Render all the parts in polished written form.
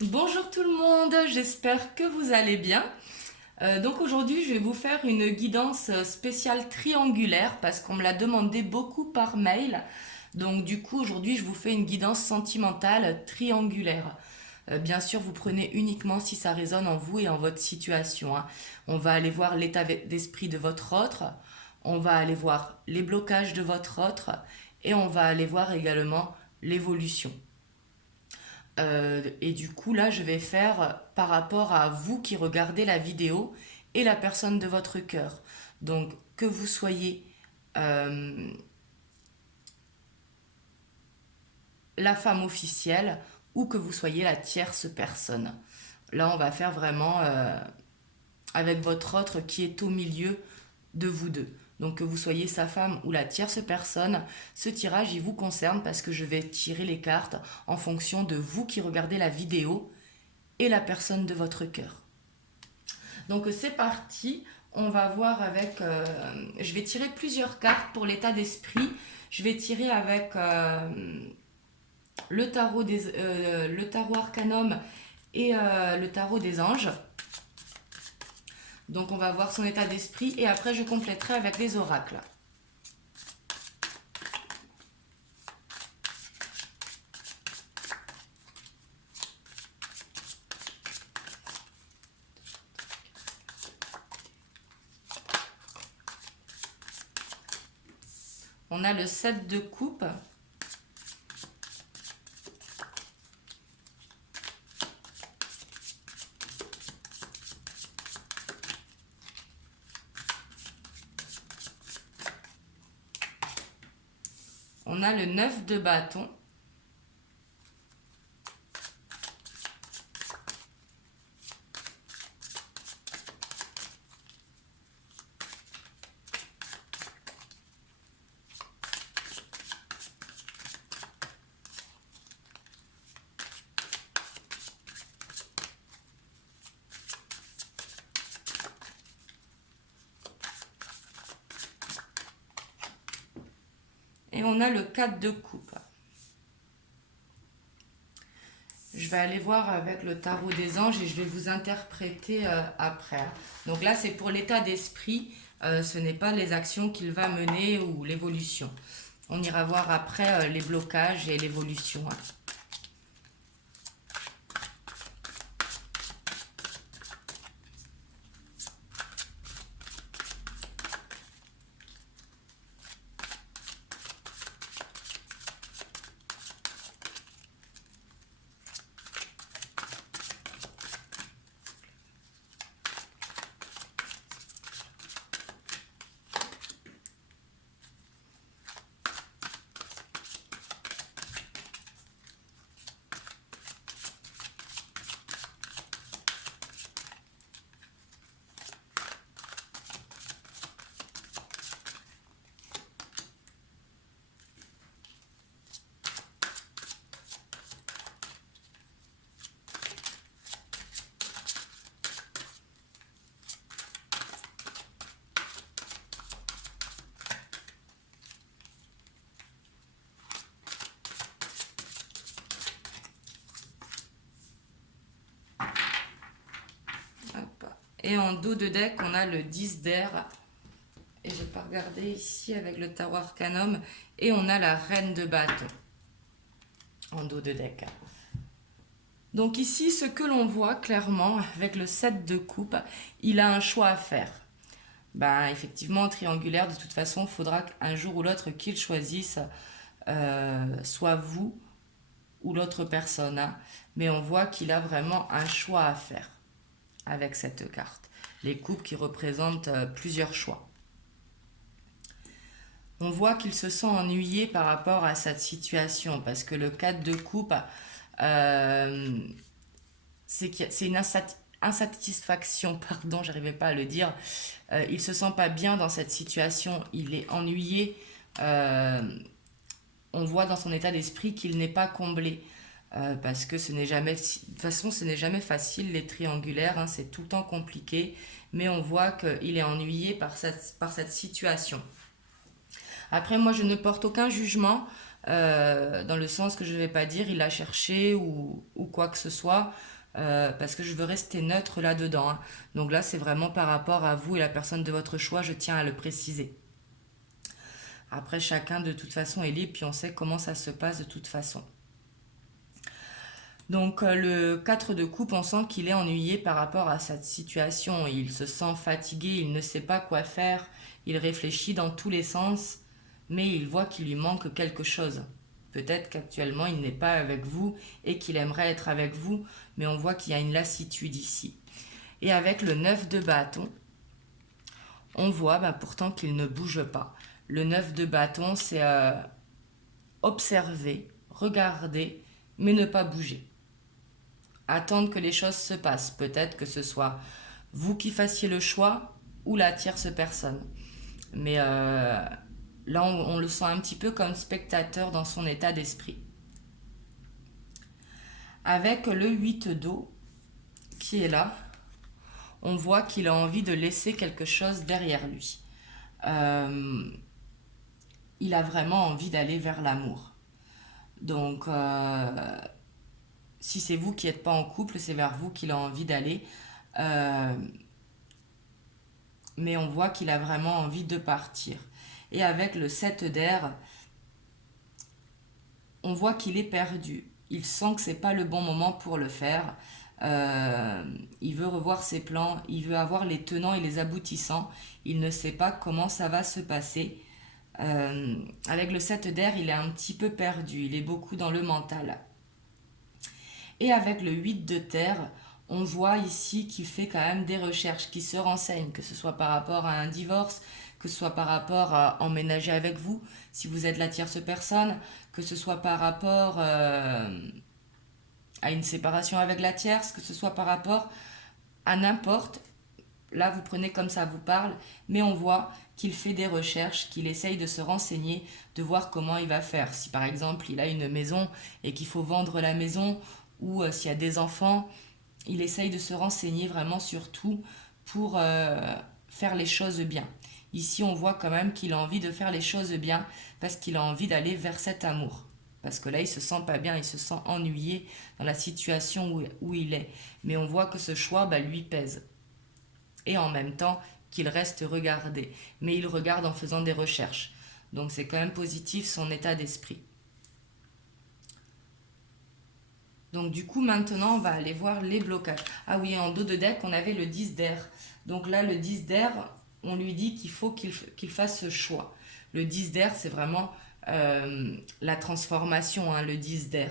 Bonjour tout le monde, j'espère que vous allez bien. Donc aujourd'hui, je vais vous faire une guidance spéciale triangulaire parce qu'on me l'a demandé beaucoup par mail. Donc du coup, aujourd'hui, je vous fais une guidance sentimentale triangulaire. Bien sûr, vous prenez uniquement si ça résonne en vous et en votre situation, hein. On va aller voir l'état d'esprit de votre autre, on va aller voir les blocages de votre autre et on va aller voir également l'évolution. Et du coup, là, je vais faire par rapport à vous qui regardez la vidéo et la personne de votre cœur. Donc, que vous soyez euh, la femme officielle ou que vous soyez la tierce personne. Là, on va faire vraiment avec votre autre qui est au milieu de vous deux. Donc que vous soyez sa femme ou la tierce personne, ce tirage il vous concerne parce que je vais tirer les cartes en fonction de vous qui regardez la vidéo et la personne de votre cœur. Donc c'est parti, on va voir avec... je vais tirer plusieurs cartes pour l'état d'esprit. Je vais tirer avec le tarot arcanum et le tarot des anges. Donc on va voir son état d'esprit et après je compléterai avec les oracles. On a le 7 de coupe. On a le 9 de bâton. Et on a le 4 de coupe. Je vais aller voir avec le tarot des anges et je vais vous interpréter après. Donc là, c'est pour l'état d'esprit. Ce n'est pas les actions qu'il va mener ou l'évolution. On ira voir après les blocages et l'évolution, hein. Hop. Et en dos de deck, on a le 10 d'air. Et je vais pas regarder ici avec le tarot arcanum. Et on a la reine de bâton en dos de deck. Donc ici, ce que l'on voit clairement avec le 7 de coupe, il a un choix à faire. Ben, effectivement, triangulaire, de toute façon, il faudra qu'un jour ou l'autre qu'il choisisse, soit vous ou l'autre personne, hein. Mais on voit qu'il a vraiment un choix à faire avec cette carte. Les coupes qui représentent plusieurs choix. On voit qu'il se sent ennuyé par rapport à cette situation parce que le 4 de coupe, euh, c'est une insatisfaction, pardon, j'arrivais pas à le dire. Il se sent pas bien dans cette situation, il est ennuyé. Euh, on voit dans son état d'esprit qu'il n'est pas comblé. Parce que ce n'est jamais, de toute façon, ce n'est jamais facile les triangulaires, hein, c'est tout le temps compliqué, mais on voit qu'il est ennuyé par cette situation. Après, moi, je ne porte aucun jugement. dans le sens que je ne vais pas dire il a cherché ou quoi que ce soit, parce que je veux rester neutre là-dedans, hein. Donc là, c'est vraiment par rapport à vous et la personne de votre choix, je tiens à le préciser. Après, chacun de toute façon est libre, puis on sait comment ça se passe de toute façon. Donc le 4 de coupe, on sent qu'il est ennuyé par rapport à cette situation. Il se sent fatigué, il ne sait pas quoi faire, il réfléchit dans tous les sens, mais il voit qu'il lui manque quelque chose. Peut-être qu'actuellement il n'est pas avec vous et qu'il aimerait être avec vous, mais on voit qu'il y a une lassitude ici. Et avec le 9 de bâton, on voit pourtant qu'il ne bouge pas. Le 9 de bâton, c'est observer, regarder, mais ne pas bouger. Attendre que les choses se passent. Peut-être que ce soit vous qui fassiez le choix ou la tierce personne. Mais là, on le sent un petit peu comme spectateur dans son état d'esprit. Avec le 8 d'eau qui est là, on voit qu'il a envie de laisser quelque chose derrière lui. Il a vraiment envie d'aller vers l'amour. Donc, si c'est vous qui n'êtes pas en couple, c'est vers vous qu'il a envie d'aller. Mais on voit qu'il a vraiment envie de partir. Et avec le 7 d'air, on voit qu'il est perdu. Il sent que c'est pas le bon moment pour le faire. Il veut revoir ses plans, il veut avoir les tenants et les aboutissants. Il ne sait pas comment ça va se passer. Avec le 7 d'air, il est un petit peu perdu. Il est beaucoup dans le mental. Et avec le 8 de terre, on voit ici qu'il fait quand même des recherches, qu'il se renseigne, que ce soit par rapport à un divorce, que ce soit par rapport à emménager avec vous, si vous êtes la tierce personne, que ce soit par rapport à une séparation avec la tierce, que ce soit par rapport à n'importe. Là, vous prenez comme ça vous parle, mais on voit qu'il fait des recherches, qu'il essaye de se renseigner, de voir comment il va faire. Si par exemple, il a une maison et qu'il faut vendre la maison, ou s'il y a des enfants, il essaye de se renseigner vraiment sur tout pour faire les choses bien. Ici, on voit quand même qu'il a envie de faire les choses bien parce qu'il a envie d'aller vers cet amour. Parce que là, il se sent pas bien, il se sent ennuyé dans la situation où il est. Mais on voit que ce choix lui pèse. Et en même temps, qu'il reste regardé. Mais il regarde en faisant des recherches. Donc c'est quand même positif son état d'esprit. Donc du coup, maintenant, on va aller voir les blocages. Ah oui, en dos de deck, on avait le 10 d'air. Donc là, le 10 d'air, on lui dit qu'il faut qu'il fasse ce choix. Le 10 d'air, c'est vraiment la transformation, hein, le 10 d'air.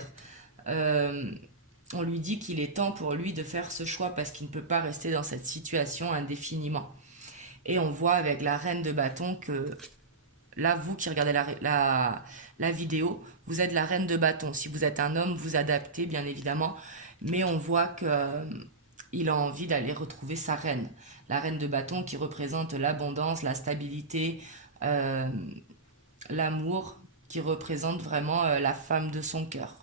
On lui dit qu'il est temps pour lui de faire ce choix parce qu'il ne peut pas rester dans cette situation indéfiniment. Et on voit avec la reine de bâton que là, vous qui regardez la vidéo, vous êtes la reine de bâton. Si vous êtes un homme, vous adaptez, bien évidemment. Mais on voit qu'il a envie d'aller retrouver sa reine. La reine de bâton qui représente l'abondance, la stabilité, l'amour, qui représente vraiment la femme de son cœur.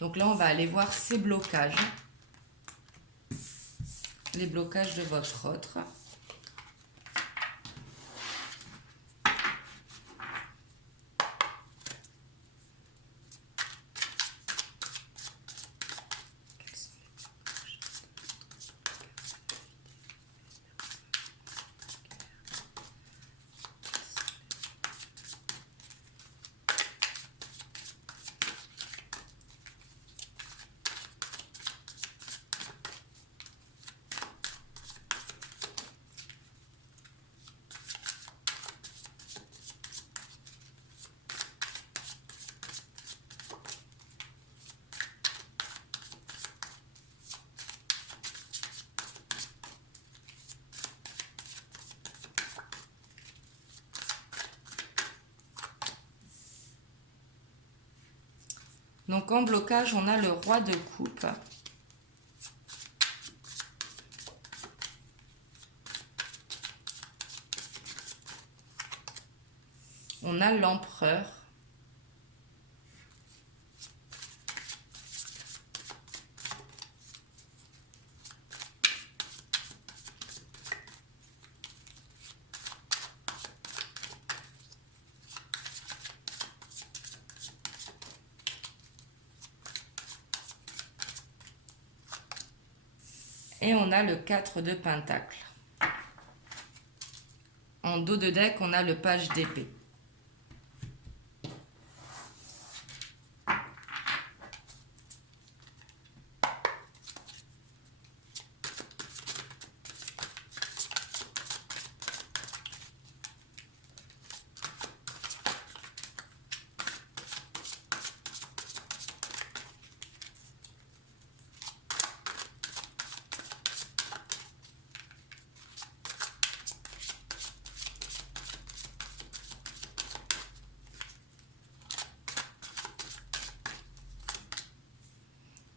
Donc là, on va aller voir ces blocages. Les blocages de votre autre. Donc en blocage, on a le roi de coupe. On a l'empereur. Et on a le 4 de Pentacle. En dos de deck, on a le page d'épée.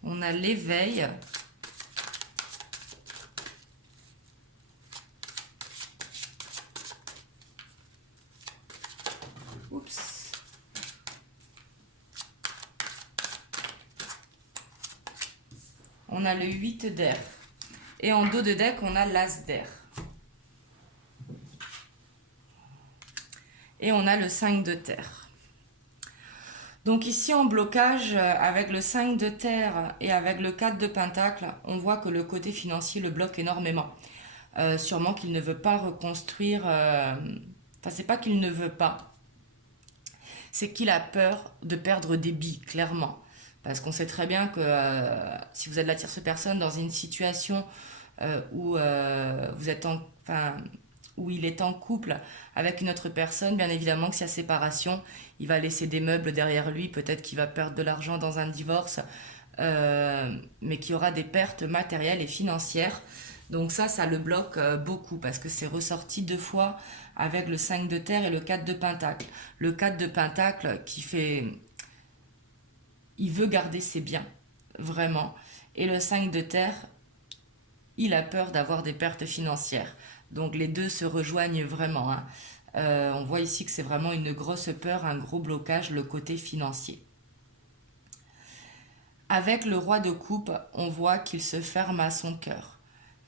On a l'éveil. Oups. On a le 8 d'air. Et en dos de deck, on a l'as d'air. Et on a le 5 de terre. Donc ici en blocage, avec le 5 de terre et avec le 4 de pentacle, on voit que le côté financier le bloque énormément. Sûrement qu'il ne veut pas reconstruire... Enfin, c'est pas qu'il ne veut pas. C'est qu'il a peur de perdre des billes, clairement. Parce qu'on sait très bien que si vous êtes la tierce personne dans une situation où vous êtes enfin, où il est en couple avec une autre personne, bien évidemment que s'il y a séparation, il va laisser des meubles derrière lui, peut-être qu'il va perdre de l'argent dans un divorce, mais qu'il y aura des pertes matérielles et financières. Donc ça le bloque beaucoup parce que c'est ressorti 2 fois avec le 5 de terre et le 4 de pentacle. Le 4 de pentacle qui fait... Il veut garder ses biens, vraiment. Et le 5 de terre, il a peur d'avoir des pertes financières. Donc les deux se rejoignent vraiment. Hein. On voit ici que c'est vraiment une grosse peur, un gros blocage, le côté financier. Avec le roi de coupe, on voit qu'il se ferme à son cœur.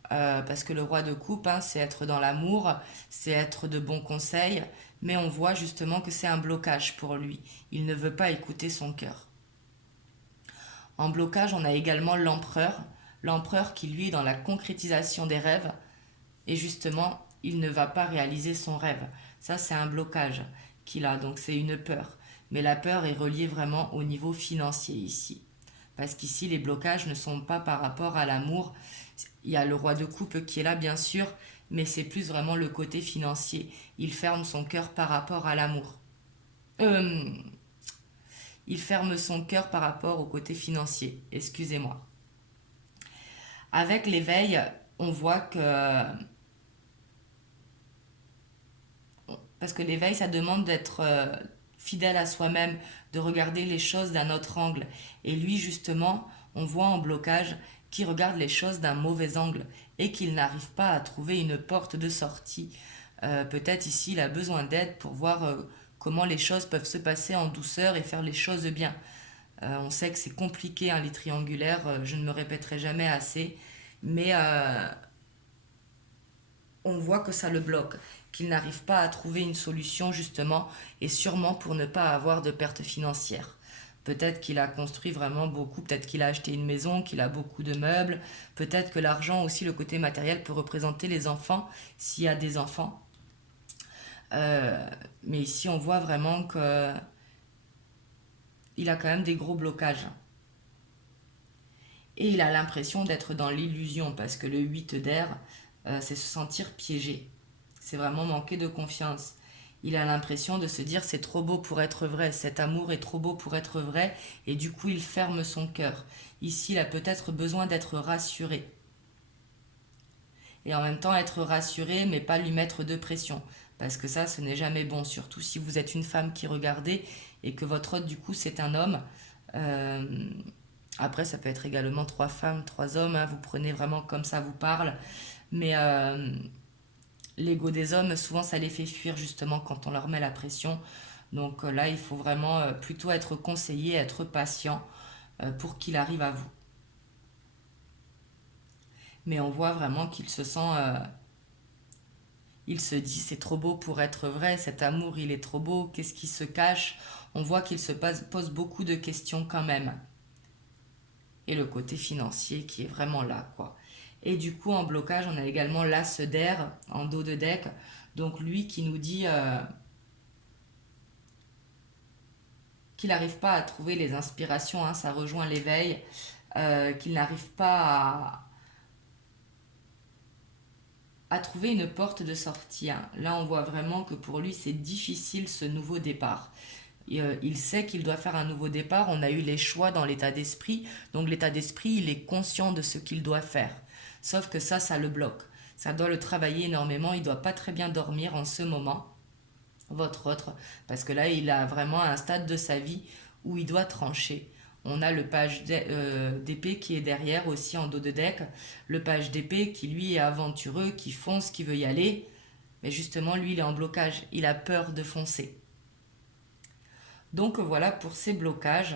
Parce que le roi de coupe, hein, c'est être dans l'amour, c'est être de bons conseils, mais on voit justement que c'est un blocage pour lui. Il ne veut pas écouter son cœur. En blocage, on a également l'empereur. L'empereur qui, lui, est dans la concrétisation des rêves. Et justement, il ne va pas réaliser son rêve. Ça, c'est un blocage qu'il a, donc c'est une peur. Mais la peur est reliée vraiment au niveau financier ici. Parce qu'ici, les blocages ne sont pas par rapport à l'amour. Il y a le roi de coupe qui est là, bien sûr, mais c'est plus vraiment le côté financier. Il ferme son cœur par rapport à l'amour. Il ferme son cœur par rapport au côté financier, excusez-moi. Avec l'éveil, on voit que... Parce que l'éveil, ça demande d'être fidèle à soi-même, de regarder les choses d'un autre angle. Et lui, justement, on voit en blocage qu'il regarde les choses d'un mauvais angle et qu'il n'arrive pas à trouver une porte de sortie. Peut-être ici, il a besoin d'aide pour voir comment les choses peuvent se passer en douceur et faire les choses bien. On sait que c'est compliqué, hein, les triangulaires, je ne me répéterai jamais assez, mais on voit que ça le bloque, qu'il n'arrive pas à trouver une solution justement, et sûrement pour ne pas avoir de pertes financières. Peut-être qu'il a construit vraiment beaucoup, peut-être qu'il a acheté une maison, qu'il a beaucoup de meubles, peut-être que l'argent aussi, le côté matériel peut représenter les enfants, s'il y a des enfants. Mais ici on voit vraiment que il a quand même des gros blocages. Et il a l'impression d'être dans l'illusion, parce que le 8 d'air, c'est se sentir piégé. C'est vraiment manquer de confiance. Il a l'impression de se dire c'est trop beau pour être vrai, cet amour est trop beau pour être vrai, et du coup il ferme son cœur. Ici, il a peut-être besoin d'être rassuré. Et en même temps être rassuré, mais pas lui mettre de pression. Parce que ça, ce n'est jamais bon, surtout si vous êtes une femme qui regardez et que votre hôte, du coup, c'est un homme. Après, ça peut être également 3 femmes, 3 hommes, hein, vous prenez vraiment comme ça vous parle. Mais l'ego des hommes, souvent, ça les fait fuir justement quand on leur met la pression. Donc là, il faut vraiment plutôt être conseillé, être patient pour qu'il arrive à vous. Mais on voit vraiment qu'il se sent... il se dit, c'est trop beau pour être vrai, cet amour, il est trop beau, qu'est-ce qui se cache? On voit qu'il se pose beaucoup de questions quand même. Et le côté financier qui est vraiment là, quoi. Et du coup, en blocage, on a également l'As d'air en dos de deck. Donc lui qui nous dit qu'il n'arrive pas à trouver les inspirations, hein, ça rejoint l'éveil, qu'il n'arrive pas à trouver une porte de sortie, hein. Là, on voit vraiment que pour lui, c'est difficile ce nouveau départ. Il sait qu'il doit faire un nouveau départ. On a eu les choix dans l'état d'esprit. Donc l'état d'esprit, il est conscient de ce qu'il doit faire. Sauf que ça le bloque. Ça doit le travailler énormément. Il ne doit pas très bien dormir en ce moment, votre autre. Parce que là, il a vraiment un stade de sa vie où il doit trancher. On a le page d'épée qui est derrière aussi en dos de deck. Le page d'épée qui lui est aventureux, qui fonce, qui veut y aller. Mais justement, lui, il est en blocage. Il a peur de foncer. Donc voilà pour ces blocages.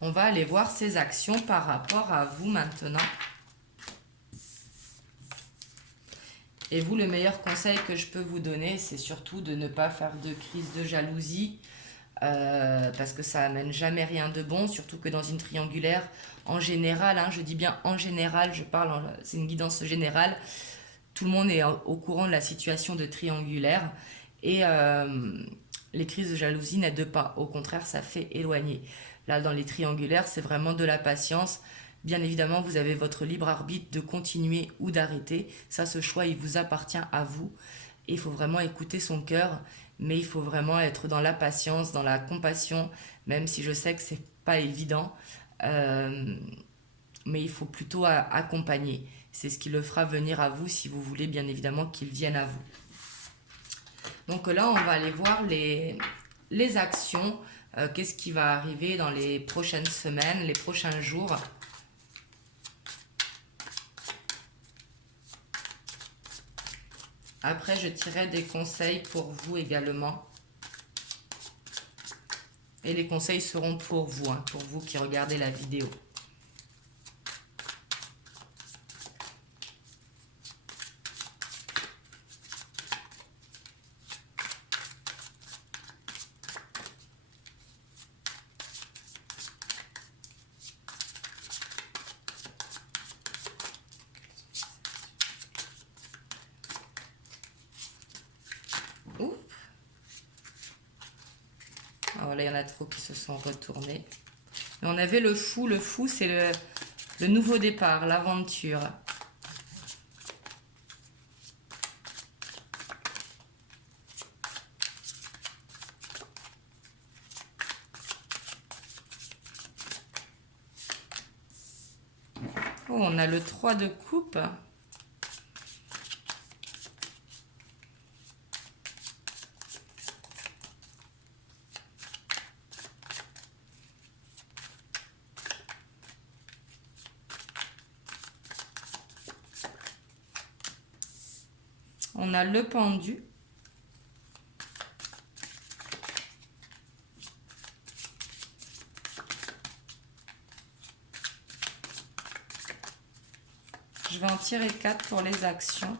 On va aller voir ses actions par rapport à vous maintenant. Et vous, le meilleur conseil que je peux vous donner, c'est surtout de ne pas faire de crise de jalousie, parce que ça amène jamais rien de bon, surtout que dans une triangulaire, en général, hein, je dis bien en général, c'est une guidance générale, tout le monde est au courant de la situation de triangulaire, et les crises de jalousie n'aident pas, au contraire, ça fait éloigner. Là, dans les triangulaires, c'est vraiment de la patience. Bien évidemment, vous avez votre libre arbitre de continuer ou d'arrêter. Ça, ce choix, il vous appartient à vous. Et il faut vraiment écouter son cœur, mais il faut vraiment être dans la patience, dans la compassion, même si je sais que c'est pas évident. Mais il faut plutôt accompagner. C'est ce qui le fera venir à vous si vous voulez, bien évidemment, qu'il vienne à vous. Donc là, on va aller voir les actions. Qu'est-ce qui va arriver dans les prochaines semaines, les prochains jours. Après, je tirerai des conseils pour vous également. Et les conseils seront pour vous, hein, pour vous qui regardez la vidéo. Oups. Alors là, il y en a trop qui se sont retournés. Mais on avait le fou. Le fou, c'est le nouveau départ, l'aventure. Oh, on a le 3 de coupe. On a le pendu. Je vais en tirer 4 pour les actions.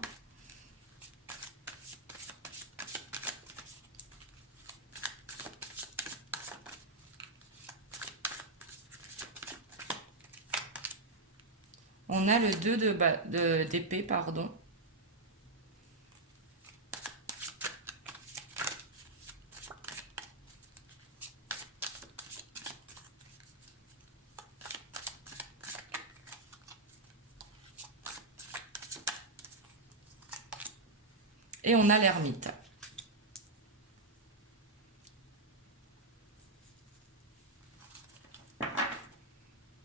On a le 2 d'épée, pardon. Et on a l'ermite.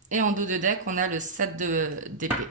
Et en dos de deck, on a le 7 d'épée.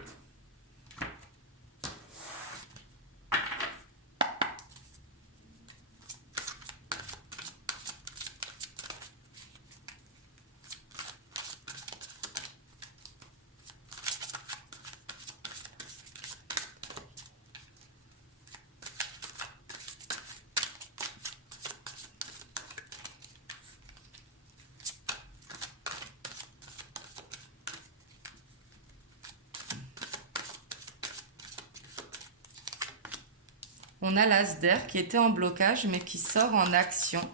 On a l'as d'air qui était en blocage mais qui sort en action.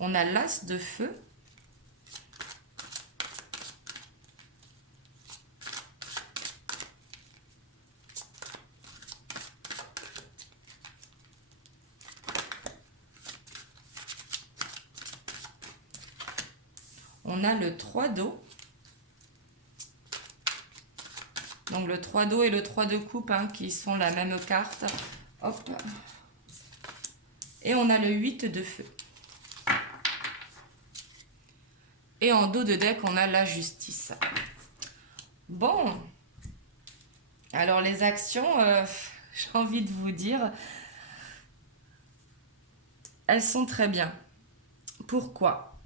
On a l'as de feu. On a le 3 d'eau. Donc le 3 d'eau et le 3 de coupe hein, qui sont la même carte. Hop. Et on a le 8 de feu. Et en dos de deck, on a la justice. Bon. Alors les actions, j'ai envie de vous dire, elles sont très bien. Pourquoi?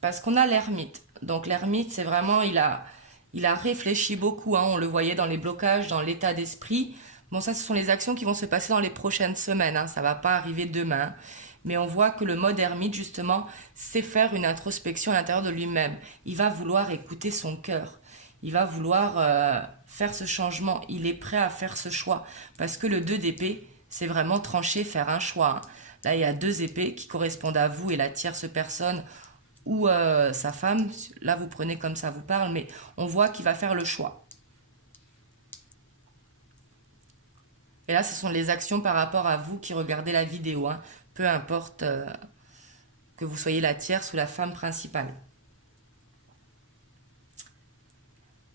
Parce qu'on a l'ermite. Donc l'ermite, c'est vraiment, il a réfléchi beaucoup. Hein, on le voyait dans les blocages, dans l'état d'esprit. Bon, ça, ce sont les actions qui vont se passer dans les prochaines semaines. Hein, ça ne va pas arriver demain. Mais on voit que le mode ermite, justement, c'est faire une introspection à l'intérieur de lui-même. Il va vouloir écouter son cœur. Il va vouloir faire ce changement. Il est prêt à faire ce choix. Parce que le 2 d'épée, c'est vraiment trancher, faire un choix. Hein. Là, il y a 2 épées qui correspondent à vous et la tierce personne ou sa femme. Là, vous prenez comme ça vous parle, mais on voit qu'il va faire le choix. Et là, ce sont les actions par rapport à vous qui regardez la vidéo. Hein. Peu importe que vous soyez la tierce ou la femme principale.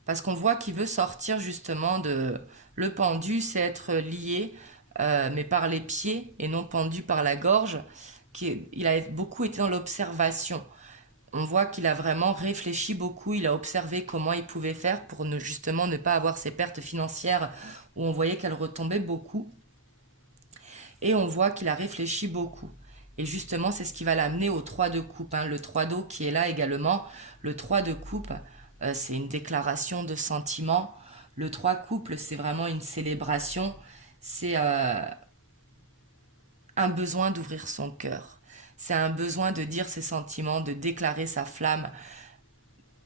Parce qu'on voit qu'il veut sortir justement de... Le pendu, c'est être lié, mais par les pieds et non pendu par la gorge. Il a beaucoup été dans l'observation. On voit qu'il a vraiment réfléchi beaucoup, il a observé comment il pouvait faire pour justement ne pas avoir ces pertes financières où on voyait qu'elles retombaient beaucoup. Et on voit qu'il a réfléchi beaucoup. Et justement, c'est ce qui va l'amener au 3 de coupe. Hein. Le 3 d'eau qui est là également. Le 3 de coupe, c'est une déclaration de sentiment. Le 3 couple, c'est vraiment une célébration. C'est un besoin d'ouvrir son cœur. C'est un besoin de dire ses sentiments, de déclarer sa flamme,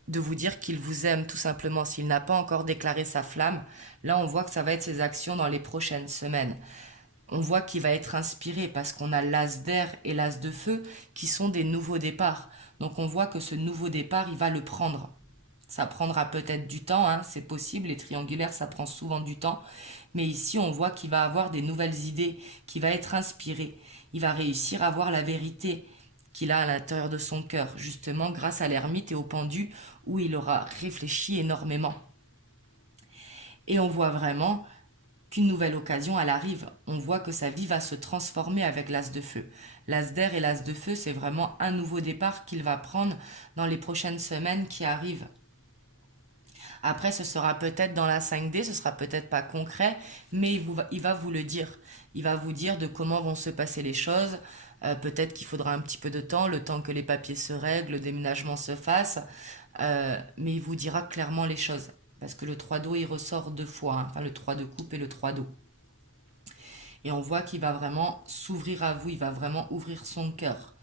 de vous dire qu'il vous aime tout simplement. S'il n'a pas encore déclaré sa flamme, là on voit que ça va être ses actions dans les prochaines semaines. On voit qu'il va être inspiré parce qu'on a l'as d'air et l'as de feu qui sont des nouveaux départs. Donc on voit que ce nouveau départ, il va le prendre. Ça prendra peut-être du temps, hein, c'est possible, les triangulaires ça prend souvent du temps. Mais ici on voit qu'il va avoir des nouvelles idées, qu'il va être inspiré. Il va réussir à voir la vérité qu'il a à l'intérieur de son cœur, justement grâce à l'ermite et au pendu où il aura réfléchi énormément. Et on voit vraiment qu'une nouvelle occasion, elle arrive. On voit que sa vie va se transformer avec l'as de feu. L'as d'air et l'as de feu, c'est vraiment un nouveau départ qu'il va prendre dans les prochaines semaines qui arrivent. Après, ce sera peut-être dans la 5D, ce sera peut-être pas concret, mais il va vous le dire. Il va vous dire de comment vont se passer les choses. Peut-être qu'il faudra un petit peu de temps, le temps que les papiers se règlent, le déménagement se fasse. Mais il vous dira clairement les choses. Parce que le 3 d'eau, il ressort 2 fois. Hein. Enfin, le 3 de coupe et le 3 d'eau. Et on voit qu'il va vraiment s'ouvrir à vous. Il va vraiment ouvrir son cœur.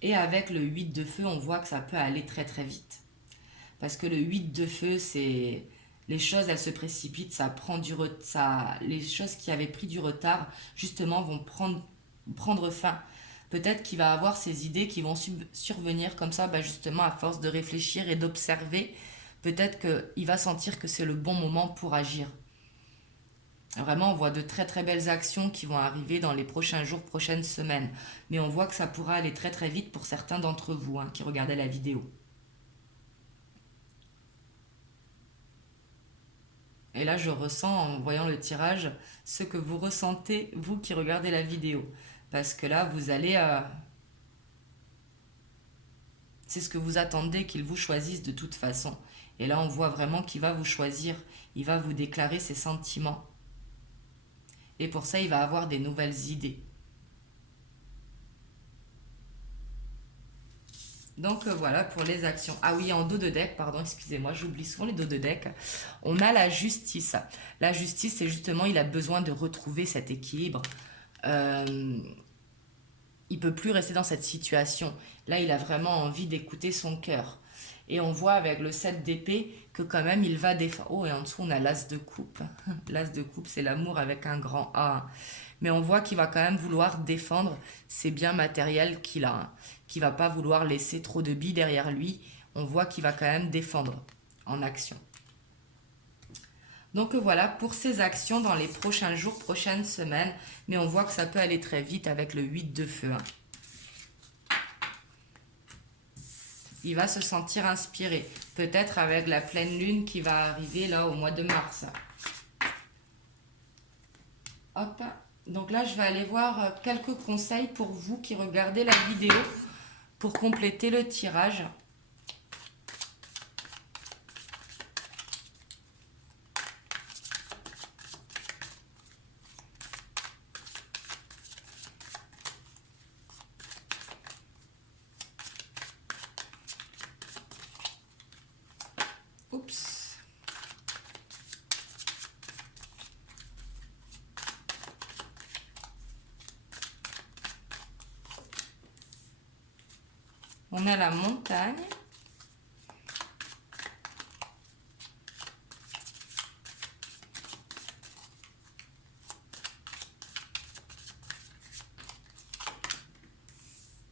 Et avec le 8 de feu, on voit que ça peut aller très très vite. Parce que le 8 de feu, c'est... Les choses, elles se précipitent, ça prend du retard. Les choses qui avaient pris du retard, justement, vont prendre fin. Peut-être qu'il va avoir ces idées qui vont survenir comme ça, justement, à force de réfléchir et d'observer. Peut-être qu'il va sentir que c'est le bon moment pour agir. Vraiment, on voit de très très belles actions qui vont arriver dans les prochains jours, prochaines semaines. Mais on voit que ça pourra aller très très vite pour certains d'entre vous qui regardaient la vidéo. Et là, je ressens en voyant le tirage ce que vous ressentez, vous qui regardez la vidéo. Parce que là, vous allez... c'est ce que vous attendez qu'il vous choisisse de toute façon. Et là, on voit vraiment qu'il va vous choisir. Il va vous déclarer ses sentiments. Et pour ça, il va avoir des nouvelles idées. Donc voilà pour les actions. Ah oui, en dos de deck, pardon, excusez-moi, j'oublie souvent les dos de deck. On a la justice. La justice, c'est justement, il a besoin de retrouver cet équilibre. Il peut plus rester dans cette situation. Là, il a vraiment envie d'écouter son cœur. Et on voit avec le 7 d'épée que quand même, il va défendre. Oh, et en dessous, on a l'as de coupe. L'as de coupe, c'est l'amour avec un grand A. Mais on voit qu'il va quand même vouloir défendre ses biens matériels qu'il a, hein, qu'il va pas vouloir laisser trop de billes derrière lui. On voit qu'il va quand même défendre en action. Donc voilà pour ces actions dans les prochains jours, prochaines semaines. Mais on voit que ça peut aller très vite avec le 8 de feu. Hein. Il va se sentir inspiré. Peut-être avec la pleine lune qui va arriver là au mois de mars. Hop. Donc là, je vais aller voir quelques conseils pour vous qui regardez la vidéo pour compléter le tirage. Oups. On a la montagne.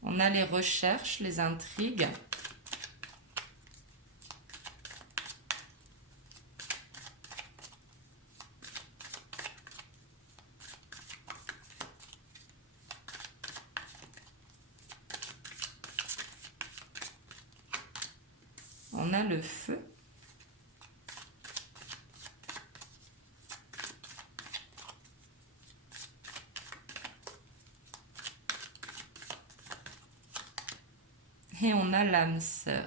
On a les recherches, les intrigues. On a le feu. Et on a l'âme sœur.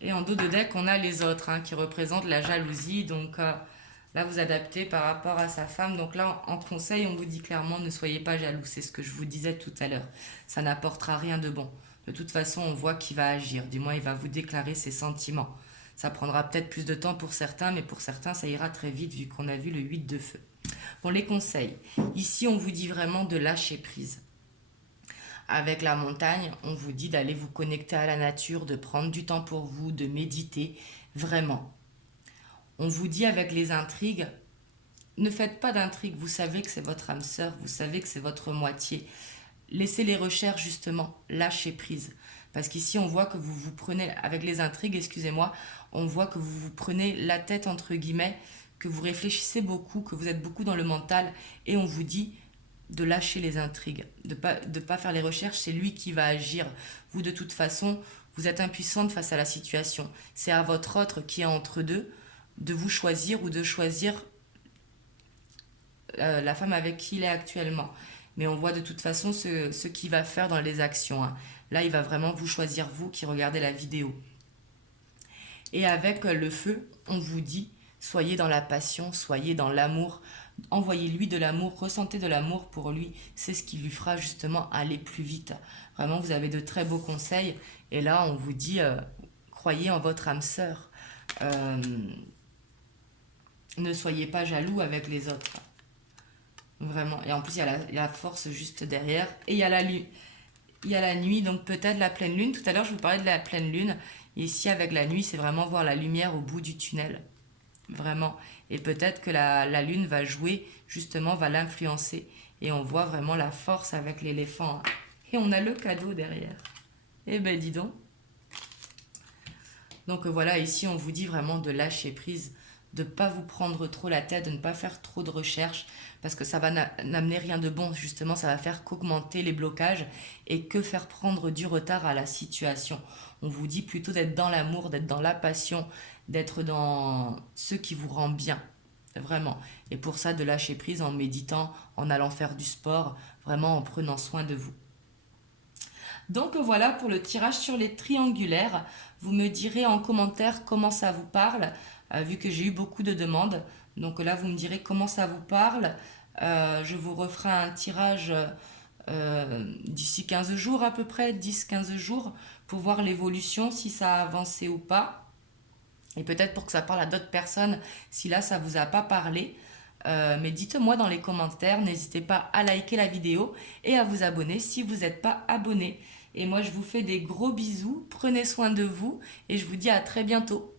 Et en dos de deck, on a les autres hein, qui représentent la jalousie. Donc là, vous adaptez par rapport à sa femme. Donc là, en conseil, on vous dit clairement, ne soyez pas jaloux. C'est ce que je vous disais tout à l'heure. Ça n'apportera rien de bon. De toute façon, on voit qu'il va agir. Du moins, il va vous déclarer ses sentiments. Ça prendra peut-être plus de temps pour certains, mais pour certains, ça ira très vite vu qu'on a vu le 8 de feu. Bon, les conseils. Ici, on vous dit vraiment de lâcher prise. Avec la montagne, on vous dit d'aller vous connecter à la nature, de prendre du temps pour vous, de méditer, vraiment. On vous dit avec les intrigues, ne faites pas d'intrigues, vous savez que c'est votre âme sœur, vous savez que c'est votre moitié. Laissez les recherches justement, lâchez prise. Parce qu'ici, on voit que vous vous prenez, avec les intrigues, excusez-moi, on voit que vous vous prenez la tête entre guillemets, que vous réfléchissez beaucoup, que vous êtes beaucoup dans le mental, et on vous dit de lâcher les intrigues, de pas faire les recherches, c'est lui qui va agir. Vous, de toute façon, vous êtes impuissante face à la situation. C'est à votre autre qui est entre deux de vous choisir ou de choisir la femme avec qui il est actuellement. Mais on voit de toute façon ce qu'il va faire dans les actions. Hein. Là, il va vraiment vous choisir, vous qui regardez la vidéo. Et avec le feu, on vous dit, soyez dans la passion, soyez dans l'amour, envoyez-lui de l'amour, ressentez de l'amour pour lui, c'est ce qui lui fera justement aller plus vite. Vraiment, vous avez de très beaux conseils. Et là, on vous dit, croyez en votre âme sœur. Ne soyez pas jaloux avec les autres. Vraiment. Et en plus, il y a la force juste derrière. Et il y a la nuit, donc peut-être la pleine lune. Tout à l'heure, je vous parlais de la pleine lune. Et ici, avec la nuit, c'est vraiment voir la lumière au bout du tunnel. Vraiment. Et peut-être que la lune va jouer, justement, va l'influencer. Et on voit vraiment la force avec l'éléphant. Et on a le cadeau derrière. Eh ben, dis donc. Donc voilà, ici, on vous dit vraiment de lâcher prise, de ne pas vous prendre trop la tête, de ne pas faire trop de recherches, parce que ça va n'amener rien de bon. Justement, ça va faire qu'augmenter les blocages et que faire prendre du retard à la situation. On vous dit plutôt d'être dans l'amour, d'être dans la passion, d'être dans ce qui vous rend bien, vraiment. Et pour ça, de lâcher prise en méditant, en allant faire du sport, vraiment en prenant soin de vous. Donc voilà pour le tirage sur les triangulaires. Vous me direz en commentaire comment ça vous parle, vu que j'ai eu beaucoup de demandes. Donc là, vous me direz comment ça vous parle. Je vous referai un tirage d'ici 15 jours à peu près, 10-15 jours, pour voir l'évolution, si ça a avancé ou pas. Et peut-être pour que ça parle à d'autres personnes, si là, ça vous a pas parlé. Mais dites-moi dans les commentaires, n'hésitez pas à liker la vidéo et à vous abonner si vous n'êtes pas abonné. Et moi, je vous fais des gros bisous, prenez soin de vous et je vous dis à très bientôt.